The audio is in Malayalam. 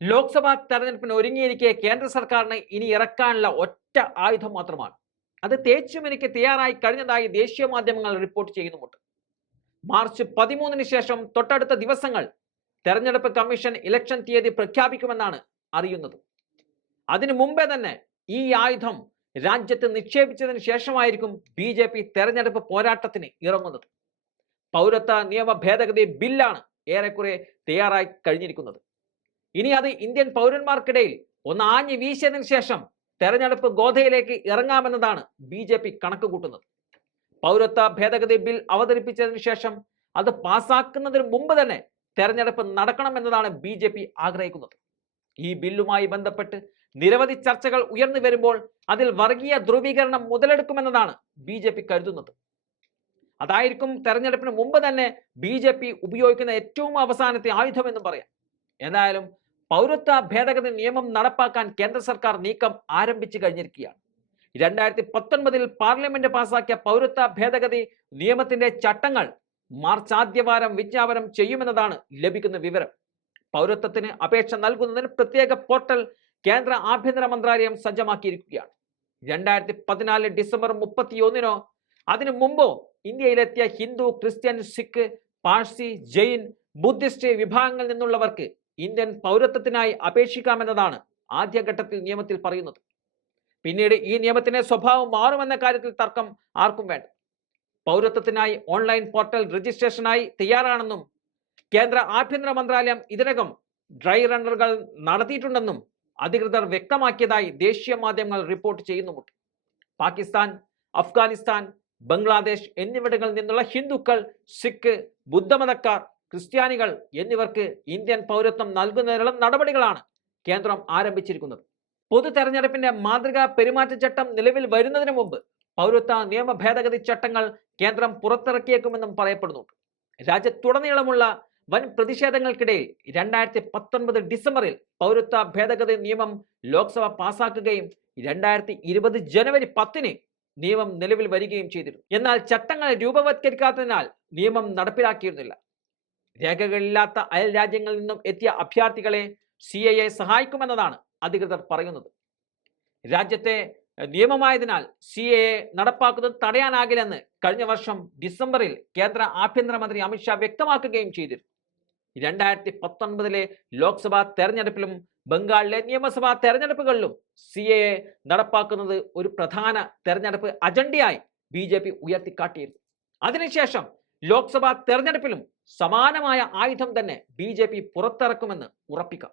ലോക്സഭാ തെരഞ്ഞെടുപ്പിന് ഒരുങ്ങിയിരിക്കെ കേന്ദ്ര സർക്കാരിന് ഇനി ഇറക്കാനുള്ള ഒറ്റ ആയുധം മാത്രമാണ്. അത് തേച്ചുമിനിക്ക് തയ്യാറായി കഴിഞ്ഞതായി ദേശീയ മാധ്യമങ്ങൾ റിപ്പോർട്ട് ചെയ്യുന്നുമുണ്ട്. മാർച്ച് 13-ന് ശേഷം തൊട്ടടുത്ത ദിവസങ്ങൾ തെരഞ്ഞെടുപ്പ് കമ്മീഷൻ ഇലക്ഷൻ തീയതി പ്രഖ്യാപിക്കുമെന്നാണ് അറിയുന്നത്. അതിനു മുമ്പേ തന്നെ ഈ ആയുധം രാജ്യത്ത് നിക്ഷേപിച്ചതിന് ശേഷമായിരിക്കും BJP തെരഞ്ഞെടുപ്പ് പോരാട്ടത്തിന് ഇറങ്ങുന്നത്. പൗരത്വ നിയമ ഭേദഗതി ബില്ലാണ് ഏറെക്കുറെ തയ്യാറായി കഴിഞ്ഞിരിക്കുന്നത്. ഇനി അത് ഇന്ത്യൻ പൗരന്മാർക്കിടയിൽ ഒന്ന് ആഞ്ഞു വീശിയതിനു ശേഷം തെരഞ്ഞെടുപ്പ് ഗോധയിലേക്ക് ഇറങ്ങാമെന്നതാണ് BJP കണക്ക് കൂട്ടുന്നത്. പൗരത്വ ഭേദഗതി ബിൽ അവതരിപ്പിച്ചതിനു ശേഷം അത് പാസാക്കുന്നതിന് മുമ്പ് തന്നെ തെരഞ്ഞെടുപ്പ് നടക്കണമെന്നതാണ് BJP ആഗ്രഹിക്കുന്നത്. ഈ ബില്ലുമായി ബന്ധപ്പെട്ട് നിരവധി ചർച്ചകൾ ഉയർന്നു വരുമ്പോൾ അതിൽ വർഗീയ ധ്രുവീകരണം മുതലെടുക്കുമെന്നതാണ് BJP കരുതുന്നത്. അതായിരിക്കും തെരഞ്ഞെടുപ്പിന് മുമ്പ് തന്നെ BJP ഉപയോഗിക്കുന്ന ഏറ്റവും അവസാനത്തെ ആയുധമെന്നും പറയാം. എന്തായാലും പൗരത്വ ഭേദഗതി നിയമം നടപ്പാക്കാൻ കേന്ദ്ര സർക്കാർ നീക്കം ആരംഭിച്ചു കഴിഞ്ഞിരിക്കുകയാണ്. 2019 പാർലമെന്റ് പാസാക്കിയ പൗരത്വ ഭേദഗതി നിയമത്തിന്റെ ചട്ടങ്ങൾ മാർച്ച് ആദ്യവാരം വിജ്ഞാപനം ചെയ്യുമെന്നതാണ് ലഭിക്കുന്ന വിവരം. പൗരത്വത്തിന് അപേക്ഷ നൽകുന്നതിന് പ്രത്യേക പോർട്ടൽ കേന്ദ്ര ആഭ്യന്തര മന്ത്രാലയം സജ്ജമാക്കിയിരിക്കുകയാണ്. 2014 ഡിസംബർ 31-നോ അതിനു മുമ്പോ ഇന്ത്യയിലെത്തിയ ഹിന്ദു, ക്രിസ്ത്യൻ, സിഖ്, പാഴ്സി, ജെയിൻ, ബുദ്ധിസ്റ്റ് വിഭാഗങ്ങളിൽ നിന്നുള്ളവർക്ക് ഇന്ത്യൻ പൗരത്വത്തിനായി അപേക്ഷിക്കാമെന്നതാണ് ആദ്യഘട്ടത്തിൽ നിയമത്തിൽ പറയുന്നത്. പിന്നീട് ഈ നിയമത്തിന്റെ സ്വഭാവം മാറുമെന്ന കാര്യത്തിൽ തർക്കം ആർക്കും വേണ്ട. പൗരത്വത്തിനായി ഓൺലൈൻ പോർട്ടൽ രജിസ്ട്രേഷനായി തയ്യാറാണെന്നും കേന്ദ്ര ആഭ്യന്തര മന്ത്രാലയം ഇതിനകം ഡ്രൈ റണ്ണറുകൾ നടത്തിയിട്ടുണ്ടെന്നും അധികൃതർ വ്യക്തമാക്കിയതായി ദേശീയ മാധ്യമങ്ങൾ റിപ്പോർട്ട് ചെയ്യുന്നുമുണ്ട്. പാകിസ്ഥാൻ, അഫ്ഗാനിസ്ഥാൻ, ബംഗ്ലാദേശ് എന്നിവിടങ്ങളിൽ നിന്നുള്ള ഹിന്ദുക്കൾ, സിഖ്, ബുദ്ധമതക്കാർ, ക്രിസ്ത്യാനികൾ എന്നിവർക്ക് ഇന്ത്യൻ പൗരത്വം നൽകുന്നതിനുള്ള നടപടികളാണ് കേന്ദ്രം ആരംഭിച്ചിരിക്കുന്നത്. പൊതു തെരഞ്ഞെടുപ്പിന്റെ മാതൃകാ പെരുമാറ്റച്ചട്ടം നിലവിൽ വരുന്നതിന് മുമ്പ് പൗരത്വ നിയമ ഭേദഗതി ചട്ടങ്ങൾ കേന്ദ്രം പുറത്തിറക്കിയേക്കുമെന്നും പറയപ്പെടുന്നുണ്ട്. രാജ്യത്തുടനീളമുള്ള വൻ പ്രതിഷേധങ്ങൾക്കിടയിൽ 2019 ഡിസംബറിൽ പൗരത്വ ഭേദഗതി നിയമം ലോക്സഭ പാസാക്കുകയും 2020 ജനുവരി 10-ന് നിയമം നിലവിൽ വരികയും ചെയ്തിരുന്നു. എന്നാൽ ചട്ടങ്ങൾ രൂപവത്കരിക്കാത്തതിനാൽ നിയമം നടപ്പിലാക്കിയിരുന്നില്ല. രേഖകളില്ലാത്ത അയൽ രാജ്യങ്ങളിൽ നിന്നും എത്തിയ അഭ്യർത്ഥികളെ CAA സഹായിക്കുമെന്നതാണ് അധികൃതർ പറയുന്നത്. രാജ്യത്തെ നിയമമായതിനാൽ CAA നടപ്പാക്കുന്നത് തടയാനാകില്ലെന്ന് കഴിഞ്ഞ വർഷം ഡിസംബറിൽ കേന്ദ്ര ആഭ്യന്തരമന്ത്രി അമിത്ഷാ വ്യക്തമാക്കുകയും ചെയ്തിരുന്നു. 2019 ലോക്സഭാ തെരഞ്ഞെടുപ്പിലും ബംഗാളിലെ നിയമസഭാ തെരഞ്ഞെടുപ്പുകളിലും CAA നടപ്പാക്കുന്നത് ഒരു പ്രധാന തെരഞ്ഞെടുപ്പ് അജണ്ടയായി BJP ഉയർത്തിക്കാട്ടിയിരുന്നു. അതിനുശേഷം ലോക്സഭാ തെരഞ്ഞെടുപ്പിലും സമാനമായ ആയുധം തന്നെ BJP പുറത്തിറക്കുമെന്ന് ഉറപ്പിക്കാം.